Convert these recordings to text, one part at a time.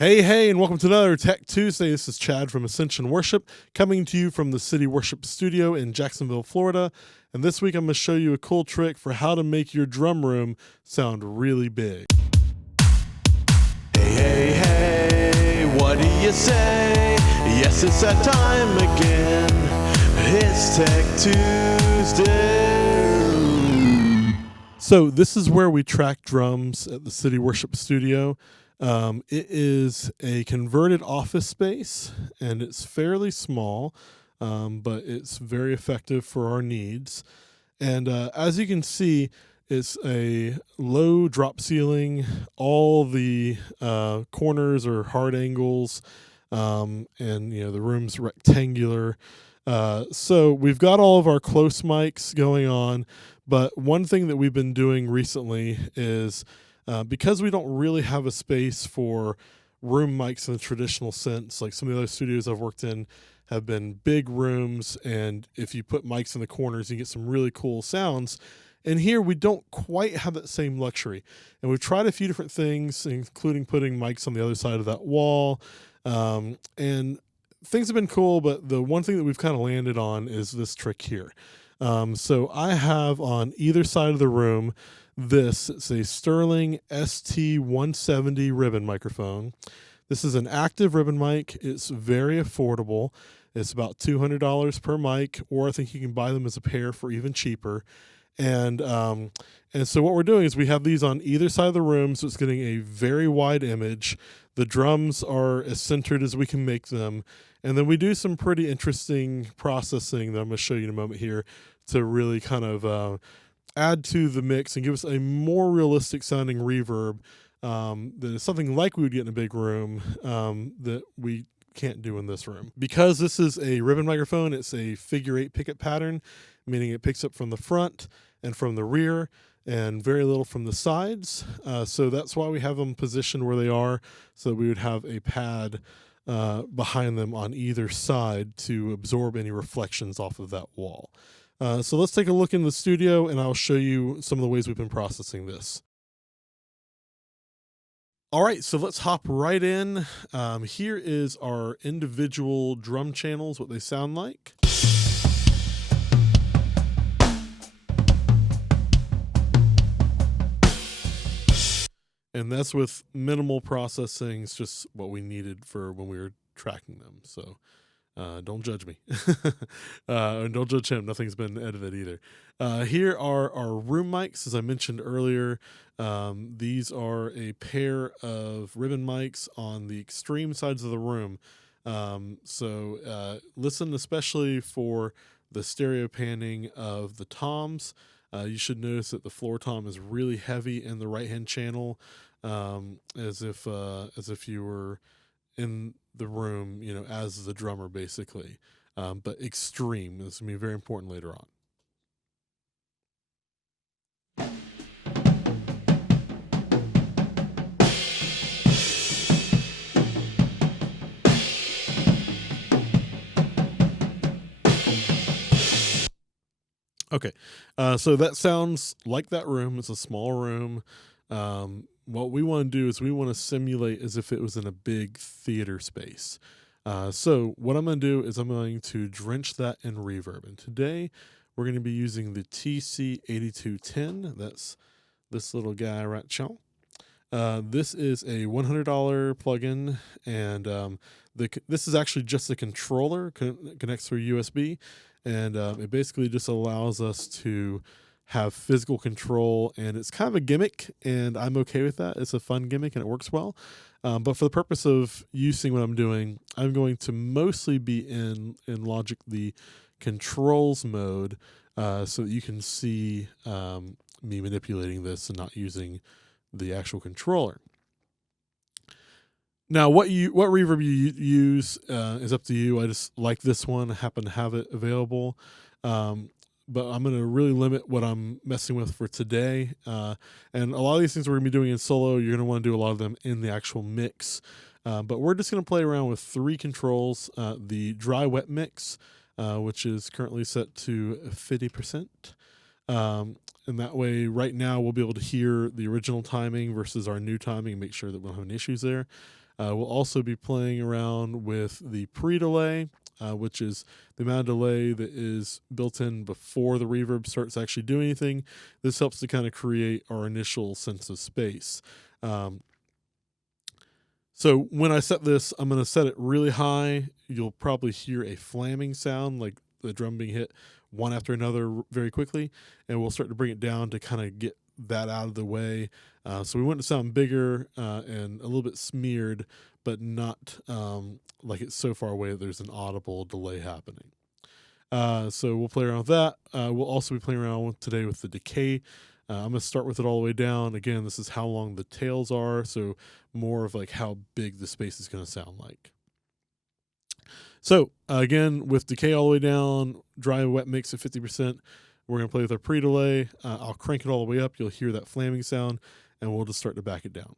Hey, and welcome to another Tech Tuesday. This is Chad from Ascension Worship, coming to you from the City Worship Studio in Jacksonville, Florida. And this week I'm going to show you a cool trick for how to make your drum room sound really big. Hey, what do you say? Yes, it's that time again. It's Tech Tuesday. So this is where we track drums at the City Worship Studio. It is a converted office space, and it's fairly small, but it's very effective for our needs. And as you can see, it's a low drop ceiling. All the corners are hard angles, and the room's rectangular. So we've got all of our close mics going on, but one thing that we've been doing recently is because we don't really have a space for room mics in the traditional sense, like some of the other studios I've worked in have been big rooms, and if you put mics in the corners, you get some really cool sounds. And here we don't quite have that same luxury. And we've tried a few different things, including putting mics on the other side of that wall. And things have been cool, but the one thing that we've kind of landed on is this trick here. So I have on either side of the room it's a Sterling ST170 ribbon microphone. This is an active ribbon mic. It's very affordable. It's about $200 per mic, or I think you can buy them as a pair for even cheaper. And so what we're doing is we have these on either side of the room, so it's getting a very wide image. The drums are as centered as we can make them. And then we do some pretty interesting processing that I'm going to show you in a moment here to really kind of add to the mix and give us a more realistic sounding reverb that is something like we would get in a big room that we can't do in this room. Because this is a ribbon microphone, it's a figure 8 pickup pattern, meaning it picks up from the front and from the rear and very little from the sides. So that's why we have them positioned where they are, so we would have a pad behind them on either side to absorb any reflections off of that wall. So let's take a look in the studio, and I'll show you some of the ways we've been processing this. All right, so let's hop right in. Here is our individual drum channels, what they sound like. And that's with minimal processing. It's just what we needed for when we were tracking them. So don't judge me. And don't judge him. Nothing's been edited either. Here are our room mics, as I mentioned earlier. These are a pair of ribbon mics on the extreme sides of the room. So listen especially for the stereo panning of the toms. You should notice that the floor tom is really heavy in the right-hand channel, as if you were in the room, as the drummer, basically. But extreme. This is going to be very important later on. Okay, so that sounds like that room. It's a small room. What we want to do is we want to simulate as if it was in a big theater space. So what I'm going to do is I'm going to drench that in reverb. And today we're going to be using the TC8210. That's this little guy right now. This is a $100 plugin, and this is actually just a controller, connects through USB. And it basically just allows us to have physical control, and it's kind of a gimmick, and I'm okay with that. It's a fun gimmick, and it works well. But for the purpose of using what I'm doing, I'm going to mostly be in Logic the controls mode, so that you can see me manipulating this and not using the actual controller. Now, what reverb you use is up to you. I just like this one. I happen to have it available. But I'm going to really limit what I'm messing with for today. And a lot of these things we're going to be doing in solo, you're going to want to do a lot of them in the actual mix. But we're just going to play around with 3 controls. The dry-wet mix, which is currently set to 50%. And that way, right now, we'll be able to hear the original timing versus our new timing and make sure that we don't have any issues there. We'll also be playing around with the pre-delay, which is the amount of delay that is built in before the reverb starts actually doing anything. This helps to kind of create our initial sense of space. So when I set this, I'm going to set it really high. You'll probably hear a flamming sound, like the drum being hit one after another very quickly, and we'll start to bring it down to kind of get that out of the way. So we want it to sound bigger and a little bit smeared, but not like it's so far away that there's an audible delay happening. So we'll play around with that. We'll also be playing around today with the decay. I'm going to start with it all the way down. Again, this is how long the tails are, so more of like how big the space is going to sound like. So again, with decay all the way down, dry and wet mix at 50%, we're going to play with our pre-delay. I'll crank it all the way up. You'll hear that flamming sound, and we'll just start to back it down.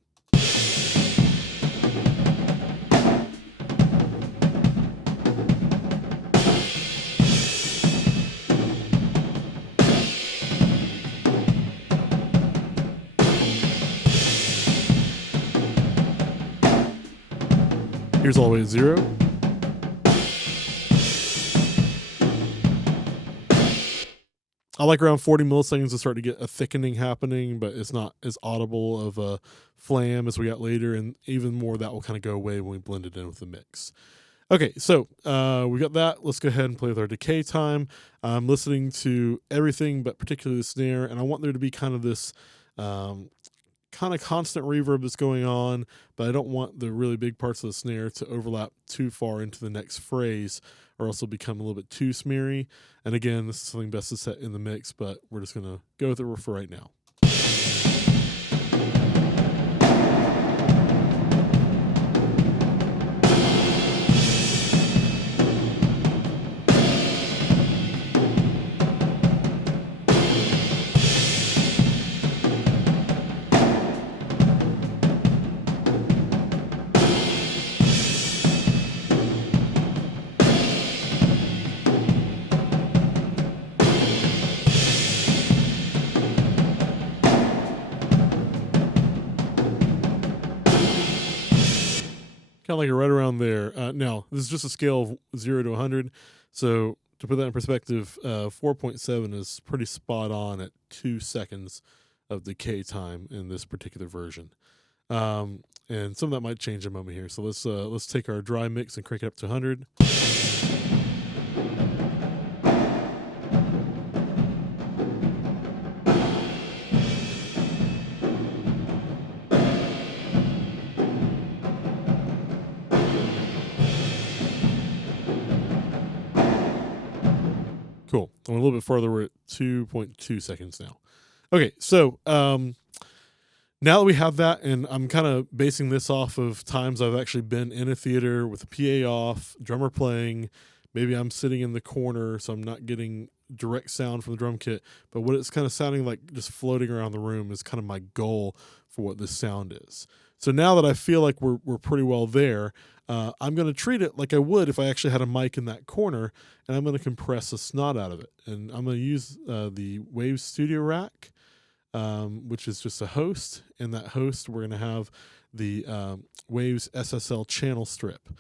Here's all the way to 0. I like around 40 milliseconds to start to get a thickening happening, but it's not as audible of a flam as we got later, and even more that will kind of go away when we blend it in with the mix. Okay, so we got that. Let's go ahead and play with our decay time. I'm listening to everything, but particularly the snare, and I want there to be kind of this kind of constant reverb that's going on, but I don't want the really big parts of the snare to overlap too far into the next phrase, or else it'll become a little bit too smeary. And again, this is something best to set in the mix, but we're just going to go with it for right now. Kind of like right around there. Now, this is just a scale of 0 to 100. So to put that in perspective, 4.7 is pretty spot on at 2 seconds of decay time in this particular version. And some of that might change in a moment here. So let's take our dry mix and crank it up to 100. Cool. I'm a little bit farther. We're at 2.2 seconds now. Okay, so now that we have that, and I'm kind of basing this off of times I've actually been in a theater with the PA off, drummer playing, maybe I'm sitting in the corner, so I'm not getting direct sound from the drum kit, but what it's kind of sounding like just floating around the room is kind of my goal for what this sound is. So now that I feel like we're pretty well there, I'm going to treat it like I would if I actually had a mic in that corner, and I'm going to compress a snot out of it. And I'm going to use the Waves Studio Rack, which is just a host. In that host, we're going to have the Waves SSL Channel Strip.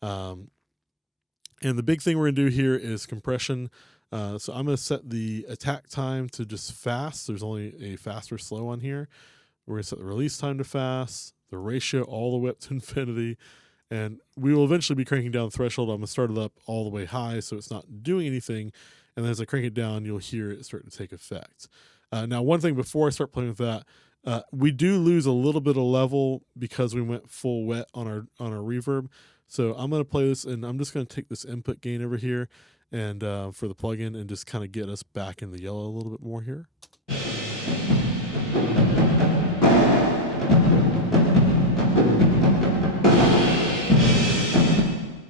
And the big thing we're going to do here is compression. So I'm going to set the attack time to just fast. There's only a fast or slow on here. We're going to set the release time to fast, the ratio all the way up to infinity, and we will eventually be cranking down the threshold. I'm going to start it up all the way high so it's not doing anything, and then as I crank it down, you'll hear it start to take effect. Now, one thing before I start playing with that, we do lose a little bit of level because we went full wet on our reverb. So I'm going to play this, and I'm just going to take this input gain over here and for the plugin and just kind of get us back in the yellow a little bit more here.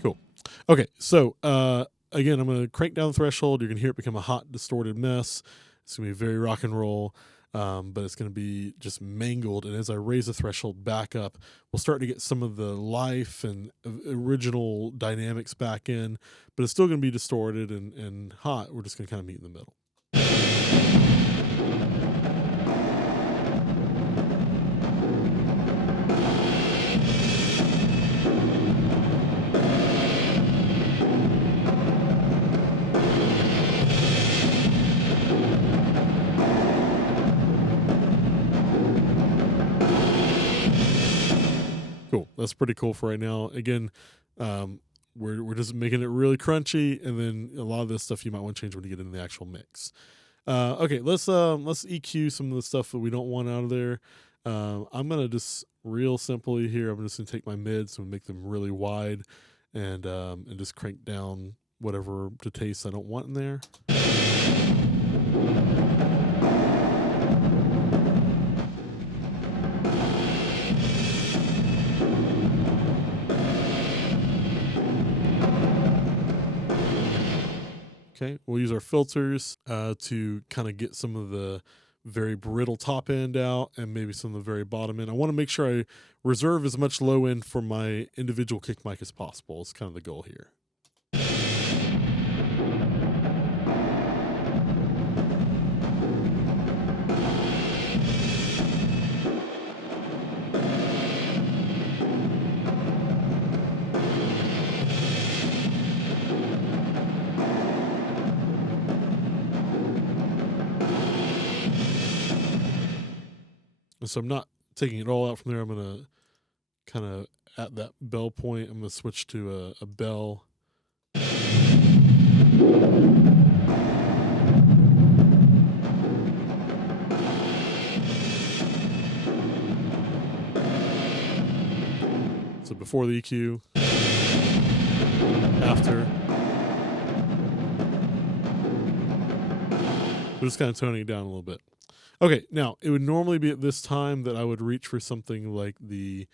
Cool. Okay, so again, I'm going to crank down the threshold. You're going to hear it become a hot, distorted mess. It's going to be very rock and roll, but it's going to be just mangled. And as I raise the threshold back up, we'll start to get some of the life and original dynamics back in, but it's still going to be distorted and hot. We're just going to kind of meet in the middle. Cool. That's pretty cool for right now. Again, we're just making it really crunchy, and then a lot of this stuff you might want to change when you get into the actual mix. Okay, let's EQ some of the stuff that we don't want out of there. I'm gonna just real simply here. I'm just gonna take my mids and make them really wide, and just crank down whatever to taste I don't want in there. Okay, we'll use our filters to kind of get some of the very brittle top end out and maybe some of the very bottom end. I want to make sure I reserve as much low end for my individual kick mic as possible. It's kind of the goal here. So I'm not taking it all out from there. I'm going to kind of, at that bell point, I'm going to switch to a bell. So before the EQ, after. We're just kind of toning it down a little bit. Okay, now, it would normally be at this time that I would reach for something like the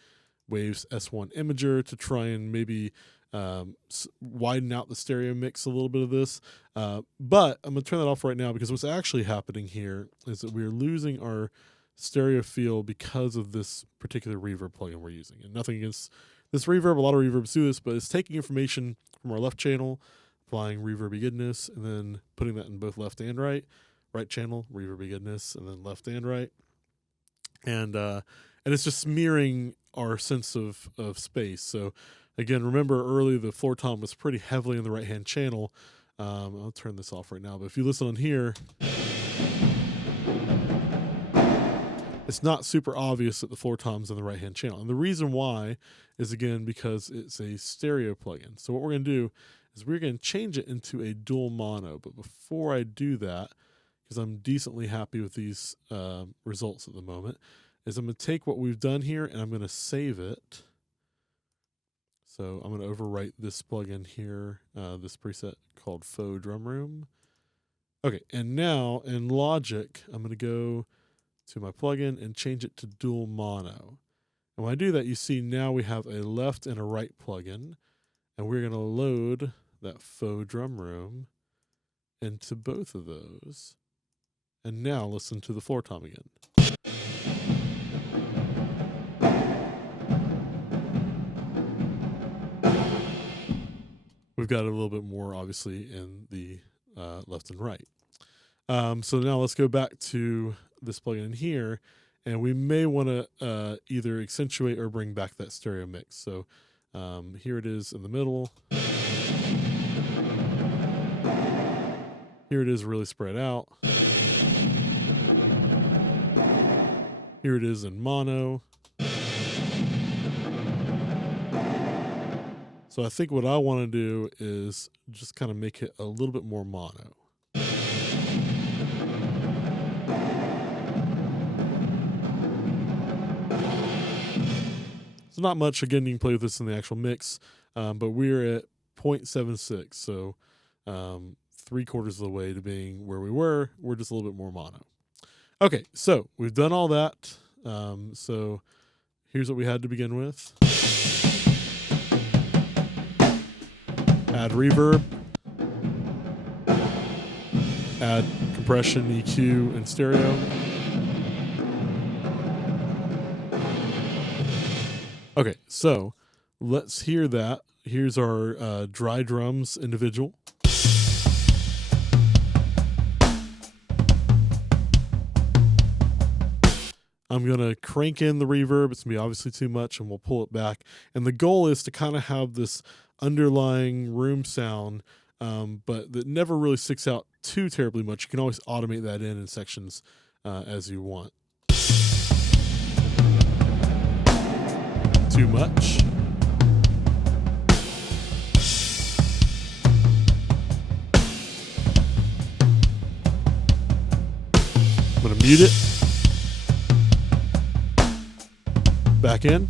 Waves S1 Imager to try and maybe widen out the stereo mix a little bit of this. But I'm going to turn that off right now because what's actually happening here is that we're losing our stereo feel because of this particular reverb plugin we're using. And nothing against this reverb. A lot of reverbs do this, but it's taking information from our left channel, applying reverby goodness, and then putting that in both left and right. Right channel, reverby goodness, and then left and right. And it's just smearing our sense of space. So again, remember earlier the floor tom was pretty heavily in the right-hand channel. I'll turn this off right now, but if you listen on here, it's not super obvious that the floor tom's in the right-hand channel. And the reason why is, again, because it's a stereo plugin. So what we're going to do is we're going to change it into a dual mono. But before I do that, because I'm decently happy with these results at the moment, is I'm going to take what we've done here and I'm going to save it. So I'm going to overwrite this plugin here, this preset called Faux Drum Room. Okay, and now in Logic, I'm going to go to my plugin and change it to dual mono. And when I do that, you see now we have a left and a right plugin, and we're going to load that Faux Drum Room into both of those. And now listen to the floor tom again. We've got a little bit more, obviously, in the left and right. So now let's go back to this plugin in here, and we may want to either accentuate or bring back that stereo mix. So here it is in the middle. Here it is really spread out. Here it is in mono. So I think what I want to do is just kind of make it a little bit more mono. So not much. Again, you can play with this in the actual mix, but we're at 0.76, so 3/4 of the way to being where we were. We're just a little bit more mono. Okay, so we've done all that. So here's what we had to begin with. Add reverb. Add compression, EQ, and stereo. Okay, so let's hear that. Here's our dry drums individual. I'm going to crank in the reverb. It's going to be obviously too much, and we'll pull it back. And the goal is to kind of have this underlying room sound, but that never really sticks out too terribly much. You can always automate that in sections as you want. too much. I'm going to mute it. Back in.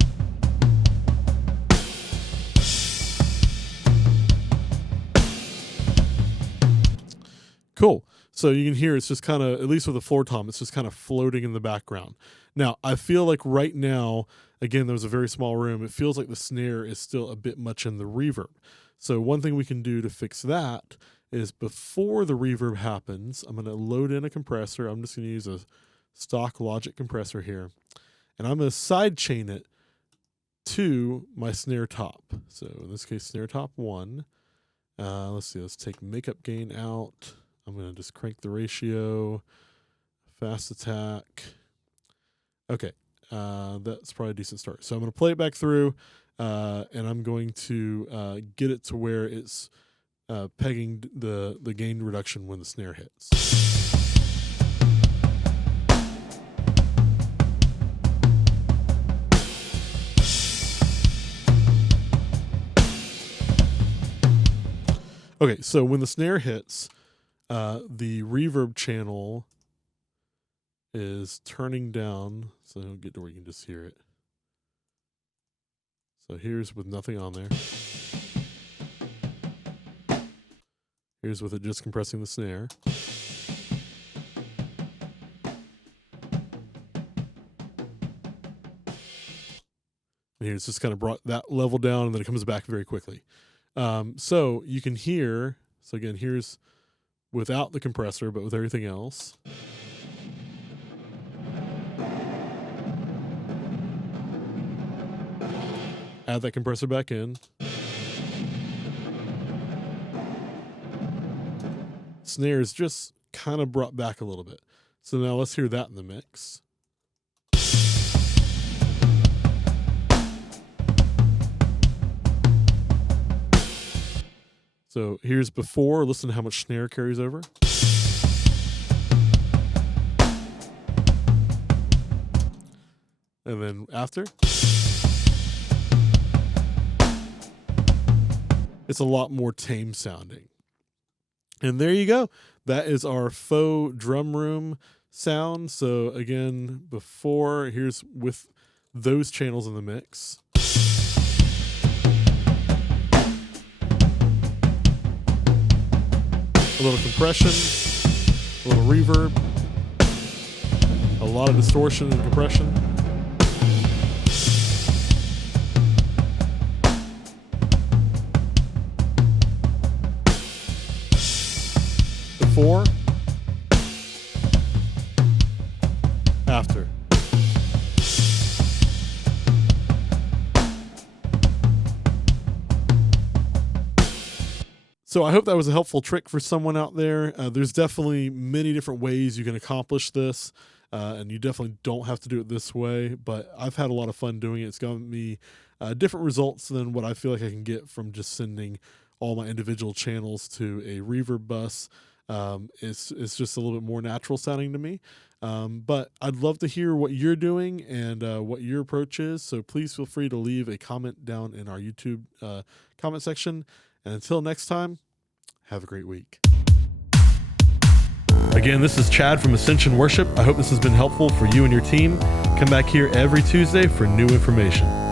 Cool. So you can hear it's just kind of, at least with the floor tom, it's just kind of floating in the background. Now, I feel like right now, again, there was a very small room. It feels like the snare is still a bit much in the reverb. So one thing we can do to fix that is before the reverb happens, I'm going to load in a compressor. I'm just going to use a stock Logic compressor here. And I'm going to sidechain it to my snare top. So in this case, snare top 1. Let's see, let's take makeup gain out. I'm going to just crank the ratio, fast attack. Okay, that's probably a decent start. So I'm going to play it back through, and I'm going to get it to where it's pegging the gain reduction when the snare hits. Okay, so when the snare hits, the reverb channel is turning down, so I'll get to where you can just hear it. So here's with nothing on there. Here's with it just compressing the snare. And here's just kind of brought that level down, and then it comes back very quickly. So you can hear, so again, here's without the compressor, but with everything else. Add that compressor back in. Snare is just kind of brought back a little bit. So now let's hear that in the mix. So here's before. Listen to how much snare carries over. And then after. It's a lot more tame sounding. And there you go. That is our faux drum room sound. So again, before, here's with those channels in the mix. A little compression, a little reverb, a lot of distortion and compression. Before, after. So I hope that was a helpful trick for someone out there. There's definitely many different ways you can accomplish this, and you definitely don't have to do it this way, but I've had a lot of fun doing it. It's gotten me different results than what I feel like I can get from just sending all my individual channels to a reverb bus. It's just a little bit more natural sounding to me. But I'd love to hear what you're doing and what your approach is. So please feel free to leave a comment down in our YouTube comment section. And until next time, have a great week. Again, this is Chad from Ascension Worship. I hope this has been helpful for you and your team. Come back here every Tuesday for new information.